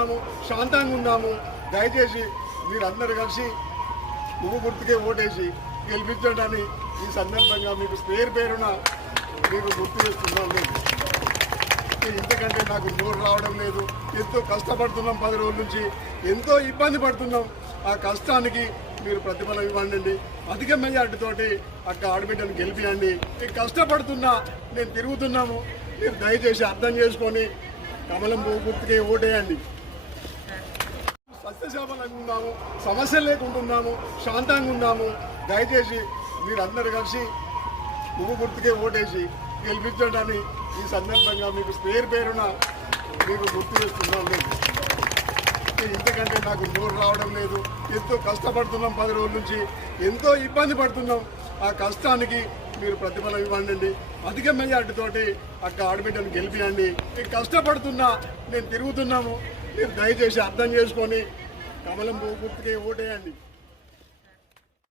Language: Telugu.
కష్టపడుతున్నాము, శాంతంగా ఉన్నాము. దయచేసి మీరందరూ కలిసి పువ్వు గుర్తుకే ఓటేసి గెలిపించడాన్ని ఈ సందర్భంగా మీకు పేరున మీకు గుర్తు చేస్తున్నాను. ఇంతకంటే నాకు నోరు రావడం లేదు. ఎంతో కష్టపడుతున్నాం, 10 రోజుల నుంచి ఎంతో ఇబ్బంది పడుతున్నాం. ఆ కష్టానికి మీరు ప్రతిఫలం ఇవ్వండి. అధిక మెజార్టీతోటి అక్క ఆడబిడ్డను గెలిపియండి. నేను కష్టపడుతున్నా, నేను తిరుగుతున్నాము. మీరు దయచేసి అర్థం చేసుకొని కమలం పువ్వు గుర్తుకే ఓటేయండి. సస్యశ్యామలంగా ఉన్నాము, సమస్యలు లేకుంటున్నాము, శాంతంగా ఉన్నాము. దయచేసి మీరందరూ కలిసి పువ్వు గుర్తుకే ఓటేసి గెలిపించడాన్ని ఈ సందర్భంగా మీకు పేరున మీకు గుర్తు చేస్తున్నాను. ఇంతకంటే నాకు నోరు రావడం లేదు. ఎంతో కష్టపడుతున్నాం, 10 రోజుల నుంచి ఎంతో ఇబ్బంది పడుతున్నాం. ఆ కష్టానికి మీరు ప్రతిఫలం ఇవ్వండి. అధిక మెజార్టీతోటి అక్క ఆడబిడ్డను గెలిపియండి. నేను కష్టపడుతున్నా, నేను తిరుగుతున్నాము. మీరు దయచేసి అర్థం చేసుకొని కమలం పువ్వు గుర్తుకే ఓటేయండి.